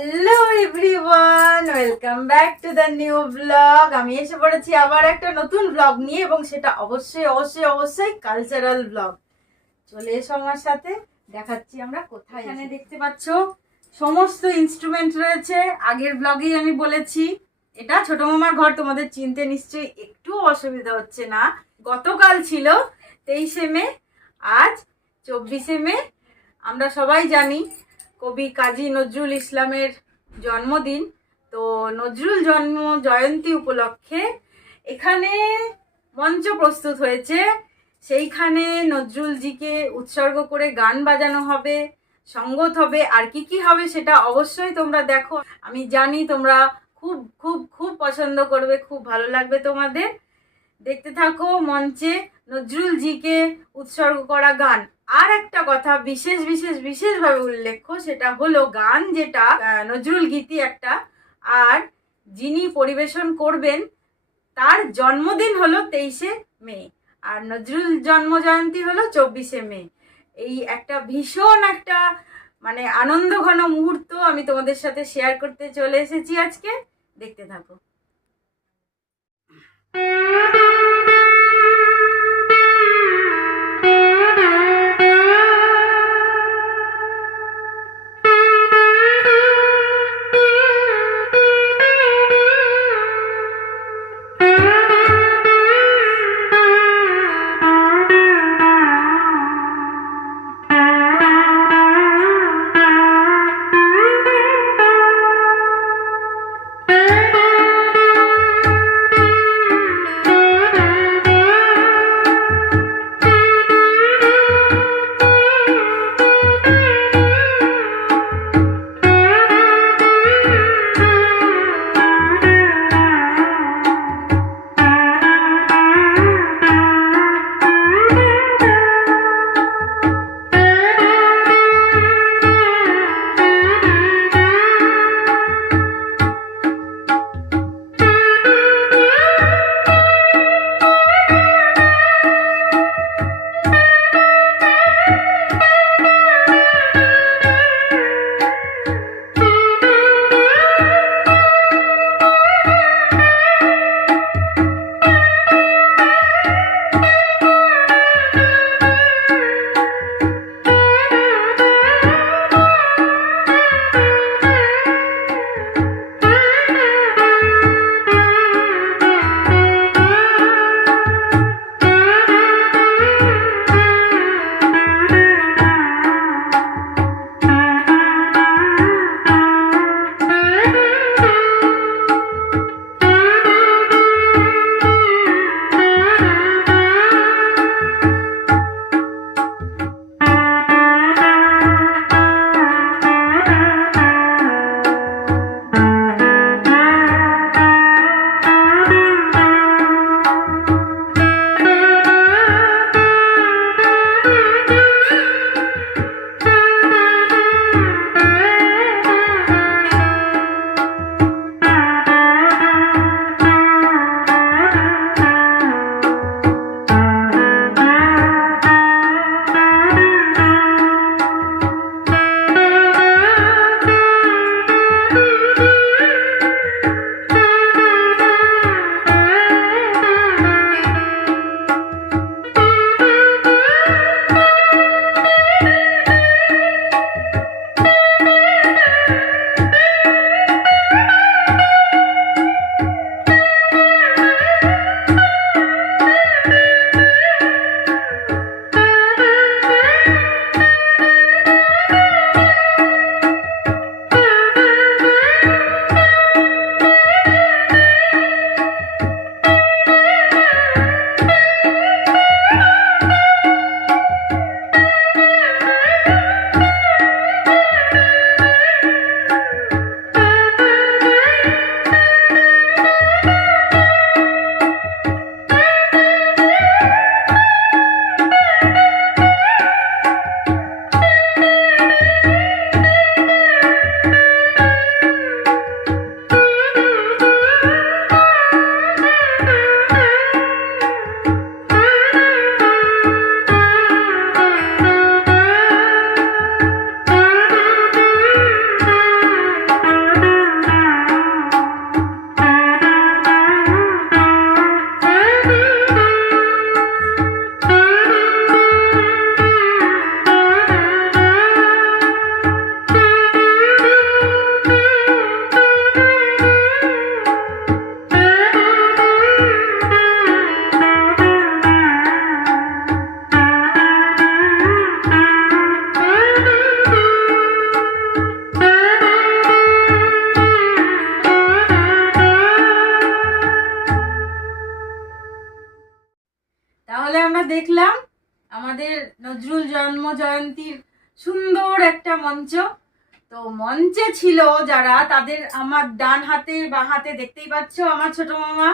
Hello everyone, welcome back to the new blog. আমি এসে পড়েছি আবার একটা নতুন ব্লগ নিয়ে, এবং সেটা অবশ্যই অবশ্যই অবশ্যই কালচারাল ব্লগ। চলে এসো আমার সাথে, দেখাচ্ছি আমরা কোথায়। এখানে দেখতে পাচ্ছ সমস্ত ইনস্ট্রুমেন্ট রয়েছে। আগের ব্লগেই আমি বলেছি এটা ছোট মামার ঘর, তোমাদের চিনতে নিশ্চয়ই একটু অসুবিধা হচ্ছে না। গতকাল ছিল 23শে মে, আজ 24শে মে। আমরা সবাই জানি কবি কাজী নজরুল ইসলামের জন্মদিন। তো নজরুল জন্ম জয়ন্তী উপলক্ষে এখানে মঞ্চ প্রস্তুত হয়েছে। সেইখানে নজরুলজিকে উৎসর্গ করে গান বাজানো হবে, সঙ্গত হবে, আর কি কি হবে সেটা অবশ্যই তোমরা দেখো। আমি জানি তোমরা খুব খুব খুব পছন্দ করবে, খুব ভালো লাগবে তোমাদের। দেখতে থাকো মঞ্চে নজরুলজিকে উৎসর্গ করা গান। আর একটা কথা বিশেষভাবে উল্লেখ্য, সেটা হলো গান যেটা নজরুল গীতি একটা, আর যিনি পরিবেশন করবেন তার জন্মদিন হলো 23শে মে, আর নজরুল জন্ম জয়ন্তী হলো 24শে মে। এই একটা ভীষণ একটা মানে আনন্দ ঘন মুহূর্ত আমি তোমাদের সাথে শেয়ার করতে চলে এসেছি আজকে। দেখতে থাকো। দেখলাম আমাদের নজরুল জন্ম জয়ন্তীর সুন্দর একটা মঞ্চ। তো মঞ্চে ছিল যারা, তাদের আমার ডান হাতে বা হাতে দেখতেই পাচ্ছ আমার ছোট মামা।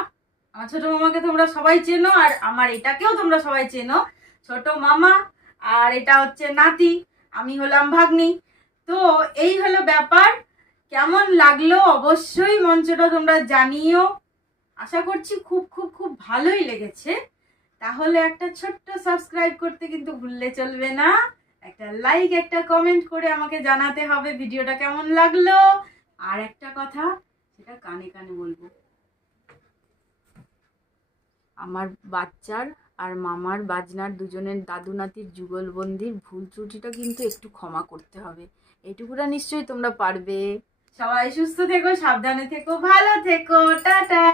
আমার ছোট মামাকে তোমরা সবাই চেনো, আর আমার এটাকেও তোমরা সবাই চেনো, ছোট মামা। আর এটা হচ্ছে নাতি, আমি হলাম ভাগ্নি। তো এই হলো ব্যাপার। কেমন লাগলো অবশ্যই মঞ্চটা তোমরা জানিও। আশা করছি খুব খুব খুব ভালোই লেগেছে। তাহলে একটা ছোট্ট সাবস্ক্রাইব করতে কিন্তু ভুললে চলবে না। একটা লাইক, একটা কমেন্ট করে আমাকে জানাতে হবে ভিডিওটা কেমন লাগলো। আর একটা কথা, সেটা কানে কানে বলবো, আমার বাচ্চার আর মামার বাজনার দুজনের দাদু নাতির যুগলবন্দির ভুল ত্রুটিটা কিন্তু একটু ক্ষমা করতে হবে। এইটুকুটা নিশ্চয়ই তোমরা পারবে। সবাই সুস্থ থেকো, সাবধানে থেকো, ভালো থেকো, টাটা।